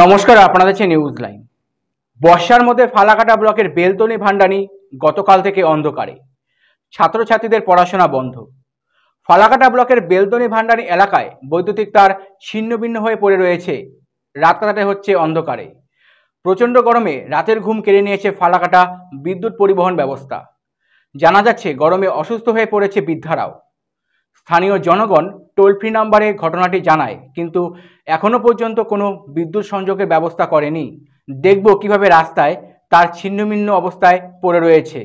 নমস্কার, আপনারা দেখছেন নিউজ লাইন। বর্ষার মধ্যে ফালাকাটা ব্লকের বেলতনি ভান্ডানি গতকাল থেকে অন্ধকারে, ছাত্রছাত্রীদের পড়াশোনা বন্ধ। ফালাকাটা ব্লকের বেলতনি ভান্ডানি এলাকায় বৈদ্যুতিক তার ছিন্নভিন্ন হয়ে পড়ে রয়েছে, রাত কাটাতে হচ্ছে অন্ধকারে। প্রচণ্ড গরমে রাতের ঘুম কেড়ে নিয়েছে ফালাকাটা বিদ্যুৎ পরিবহন ব্যবস্থা। জানা যাচ্ছে গরমে অসুস্থ হয়ে পড়েছে বৃদ্ধারাও। স্থানীয় জনগণ টোল ফ্রি নাম্বারে ঘটনাটি জানায়, কিন্তু এখনো পর্যন্ত কোনো বিদ্যুৎ সংযোগের ব্যবস্থা করেনি। দেখব কিভাবে রাস্তায় তার ছিন্নভিন্ন অবস্থায় পড়ে রয়েছে।